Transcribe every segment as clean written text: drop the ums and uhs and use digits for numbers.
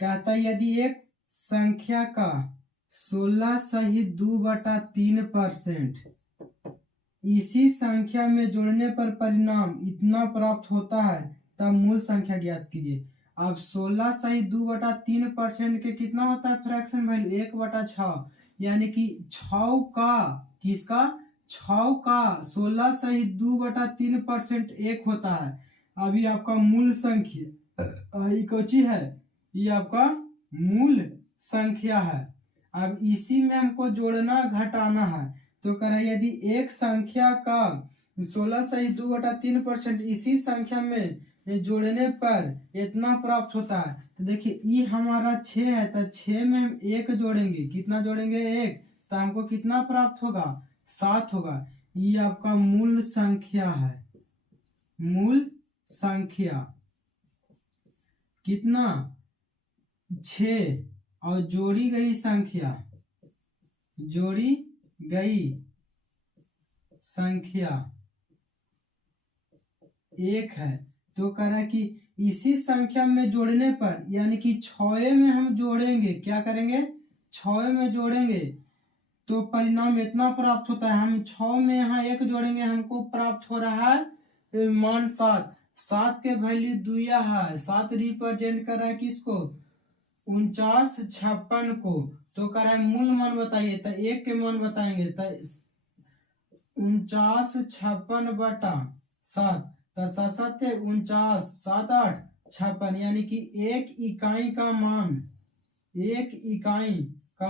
कहता है यदि एक संख्या का 16 सही 2/3% इसी संख्या में जोड़ने पर परिणाम इतना प्राप्त होता है तब मूल संख्या ज्ञात कीजिए। अब 16 सही 2/3% के कितना होता है फ्रैक्शन वैल्यू 1/6, यानी कि 6 का किसका 6 का 16 सही 2/3% 1 होता है। अभी आपका मूल संख्या ये कौची है, ये आपका मूल संख्या है। अब इसी में हमको जोड़ना घटाना है तो कह रहा है यदि एक संख्या का 16 सही 2/3% इसी संख्या में जोड़ने पर इतना प्राप्त होता है। तो देखिए ये हमारा 6 है तो 6 में हम 1 जोड़ेंगे, कितना जोड़ेंगे 1, तो हमको कितना प्राप्त होगा 7 होगा। ये आपका मूल संख्या है, मूल संख्या कितना 6 और जोड़ी गई संख्या, जोड़ी गई संख्या 1 है। तो कह रहा है कि इसी संख्या में जोड़ने पर यानी कि 6 में हम जोड़ेंगे, क्या करेंगे 6 में जोड़ेंगे तो परिणाम इतना प्राप्त होता है। हम 6 में यहाँ 1 जोड़ेंगे, हमको प्राप्त हो रहा है मान 7। 7 के वैल्यू दुया है, 7 रिप्रेजेंट कर रहा है किसको 49 56 को। तो कह रहा है मूल मान बताइए, तो 1 के मान बताएंगे तो 49 56/7 तो 7 49 7 8 56, यानी कि एक इकाई का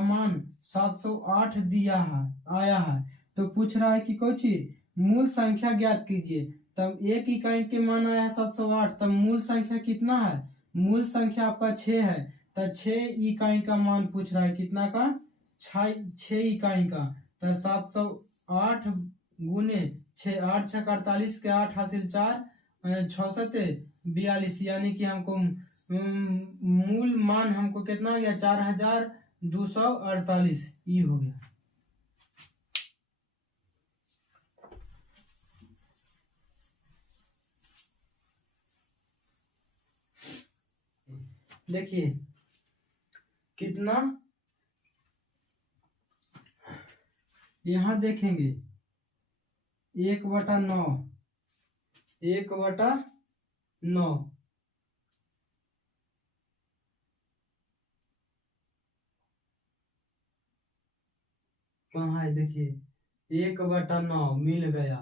मान 708 दिया है आया है। तो पूछ रहा है कि कोची मूल संख्या ज्ञात कीजिए। तब एक इकाई के मान आया है 708, तब मूल संख्या कितना है, मूल संख्या आपका 6 है। तो 6 इकाई का मान पूछ रहा है, कितना का 6 इकाई का। तो 708 गुने 6 8 6 48 के 8 हासिल 4 6 7 42, यानी कि हमको मूल मान हमको कितना हो गया 4248 ये हो गया। देखिए कितना यहां देखेंगे 1/9 1/9 कहाँ है, देखिए 1/9 मिल गया।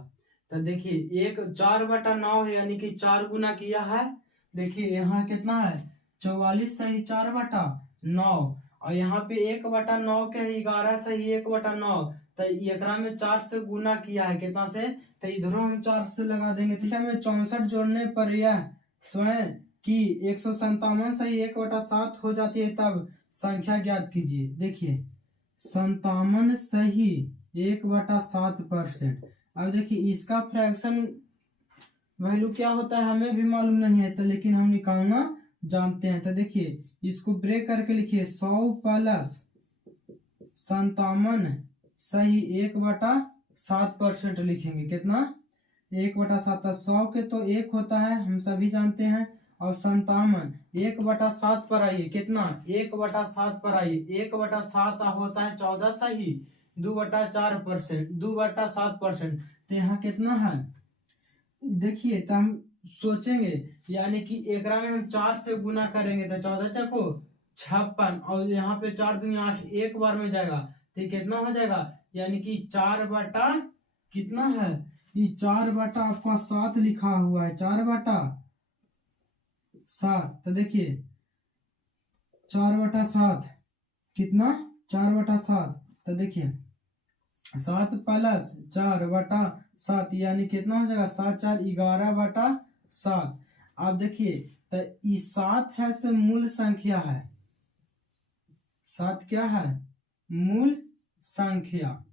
तो देखिए 4/9 है, यानी कि 4 गुना किया है। देखिए यहाँ कितना है 44 सही 4/9 और यहाँ पे 1/9 के 11 सही 1/9। तो एकरा में 4 से गुना किया है, कितना से, तो इधरों हम 4 से लगा देंगे। ठीक है, हमें 64 जोड़ने पर यह स्वयं की 157 सही 1/7 हो जाती है। तब संख्या ज्ञात कीजिए। देखिए 57 सही 1/7%। अब देखिए इसका फ्रैक्शन वैल्यू क्या होता है हमें भी मालूम नहीं है, तो लेकिन हम निकालना जानते हैं। तो देखिए इसको ब्रेक करके लिखिए 100 प्लस 57 सही 1/7% लिखेंगे। कितना 1/7, 100 के तो 1 होता है हम सभी जानते हैं, और 57 1/7 पर आइए, कितना 1/7 पर आइए, 1/7 होता है 14 सही 2/4% 2/7%। तो यहाँ कितना है देखिए, तो हम सोचेंगे यानी कि एकरा में हम 4 से गुना करेंगे तो 14 चको 56 और यहाँ पे 4 दूनी 8 एक बार में जाएगा तो कितना हो जाएगा, यानी कि 4 बटा कितना है, ये 4/7 लिखा हुआ है 4/7। तो देखिए 4/7 कितना 4/7। तो देखिए 7 प्लस 4/7 यानी कितना हो जाएगा 7 4 11/7। अब देखिए तो ये 7 है से मूल संख्या है, 7 क्या है मूल संख्या,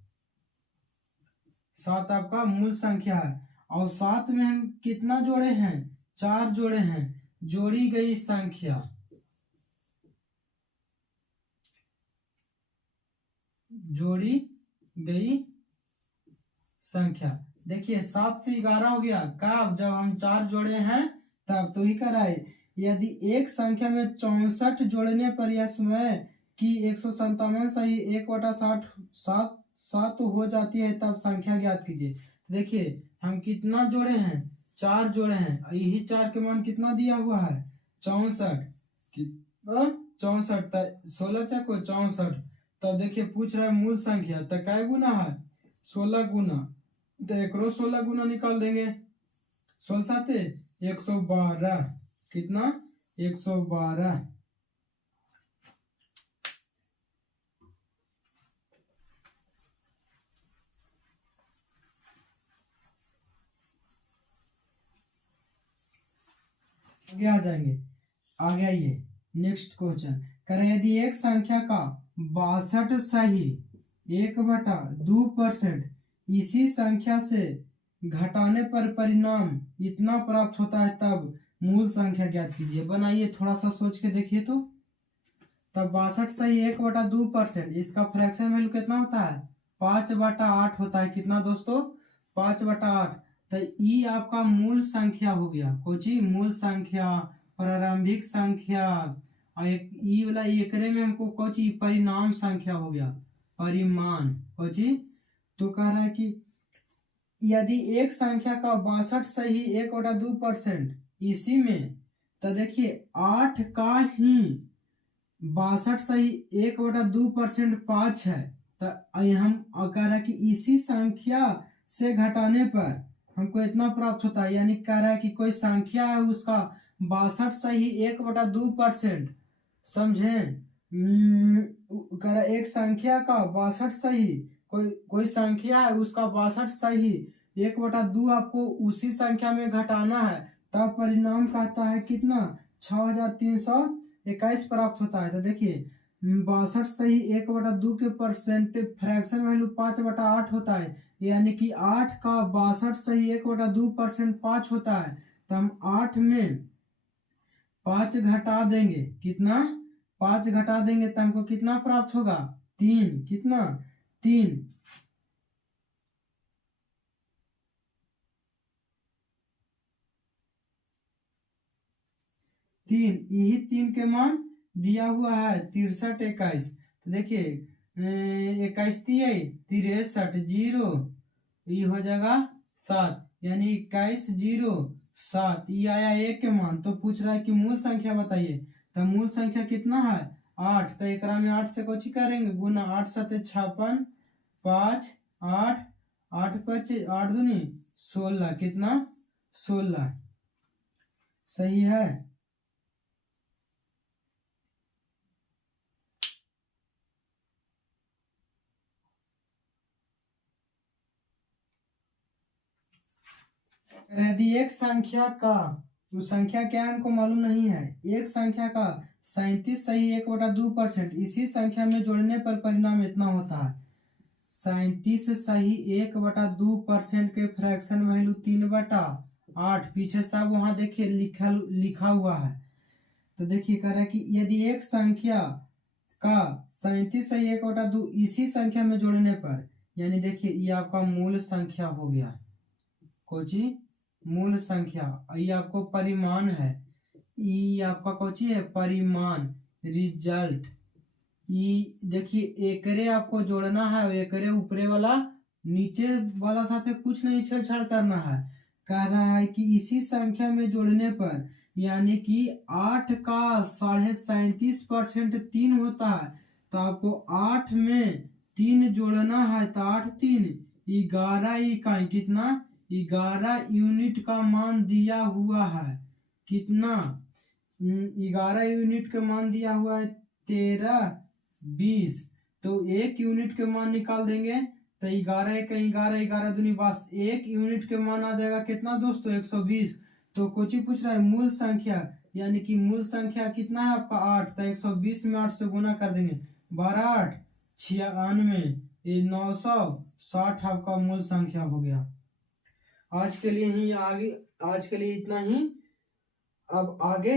7 आपका मूल संख्या है। और 7 में हम कितना जोड़े हैं 4 जोड़े हैं, जोड़ी गई संख्या, जोड़ी गई संख्या। देखिए 7 से 11 हो गया, कब जब हम 4 जोड़े हैं तब। तो ही कराए यदि एक संख्या में 64 जोड़ने पर यह स्वयं की 157 सही 1/60 हो जाती है, तब संख्या ज्ञात कीजिए। देखिए हम कितना जोड़े हैं, 4 जोड़े हैं, यही 4 के मान कितना दिया हुआ है, 64। 64 16 चको 64। तो देखिए पूछ रहा है मूल संख्या, तो कै गुना है, 16 गुना, तो एकरो 16 गुना निकाल देंगे, 16 साते 112, कितना 112। आगे आ जाएंगे, आगे आइए नेक्स्ट क्वेश्चन करें। यदि एक संख्या का 62 सही 1/2% इसी संख्या से घटाने पर परिणाम इतना प्राप्त होता है, तब मूल संख्या ज्ञात कीजिए। बनाइए, थोड़ा सा सोच के देखिए तो। तब 62 सही 1/2%, इसका फ्रैक्शन वैल्यू कितना होता है, 5/8 होता है। कितना दोस्तों, 5/8। तो ई आपका मूल संख्या हो गया, कोची मूल संख्या, प्रारंभिक संख्या, और एक ई वाला एकरे में हमको कोची परिणाम संख्या हो गया, परिमाण कोची। तो कह रहा है कि यदि एक संख्या का 62 सही 1/2% इसी में, तो देखिए 8 का ही 62 सही 1/2% 5 है। तो हम कह रहा है कि इसी संख्या से घटाने पर हमको इतना प्राप्त होता है, यानी कह रहा है कि कोई संख्या है उसका 62 सही 1/2%, समझे। कह रहा है एक संख्या का 62 सही, कोई संख्या है उसका 62 सही 1/2 आपको उसी संख्या में घटाना है, तब परिणाम कहता है कितना 6321 प्राप्त होता है। तो देखिए 62 सही 1/2 के परसेंट फ्रैक्शन वैल्यू 5/8 होता है, यानी कि 8 का 62 सही 1/2% 5 होता है। तो हम 8 में 5 घटा देंगे, कितना 5 घटा देंगे तो हमको कितना प्राप्त होगा, 3, कितना 3। यही 3 के मान दिया हुआ है 63 21। तो देखिए 21 63 जीरो, ये हो जाएगा 7, यानी 21 0 7, ये आया एक के मान। तो पूछ रहा है कि मूल संख्या बताइए। तो मूल संख्या कितना है 8, तो एक में 8 से कुछ करेंगे गुना, 8 7 56, 5 8 8 5 8 दूनी 16, कितना 16, सही है। यदि एक संख्या का, तो संख्या क्या है हमको मालूम नहीं है, एक संख्या का 37 सही 1/2% इसी संख्या में जोड़ने पर परिणाम इतना होता है। 37 सही 1/2% के फ्रैक्शन वैल्यू 3/8, पीछे सब वहां देखिए लिखा हुआ है। तो देखिए कह रहा है कि यदि एक संख्या का 37 सही 1/2 इसी संख्या में जोड़ने पर, यानी देखिए ये आपका मूल संख्या हो गया, कोची मूल संख्या, ये आपको परिमाण है, ये आपका कोची है परिमाण, रिजल्ट। ये देखिए एकरे आपको जोड़ना है, एकरे ऊपरे वाला नीचे वाला साथे कुछ नहीं छेड़छाड़ करना है। कह रहा है कि इसी संख्या में जोड़ने पर, यानी कि 8 का 37.5% 3 होता है, तो आपको 8 में 3 जोड़ना है, तो 8 3 11 इकाई, कितना 11 यूनिट का मान दिया हुआ है, कितना 11 यूनिट का मान दिया हुआ है 13 20। तो 1 यूनिट के मान निकाल देंगे, तो 11 का 11 11 दूनी बस 1 यूनिट के मान आ जाएगा कितना दोस्तों 120। तो कोची पूछ रहा है मूल संख्या, यानी कि मूल संख्या कितना है आपका 8, तो 120 में 8 से गुना कर देंगे, 12 8 96, ये 960 आपका मूल संख्या हो गया। आज के लिए इतना ही। अब आगे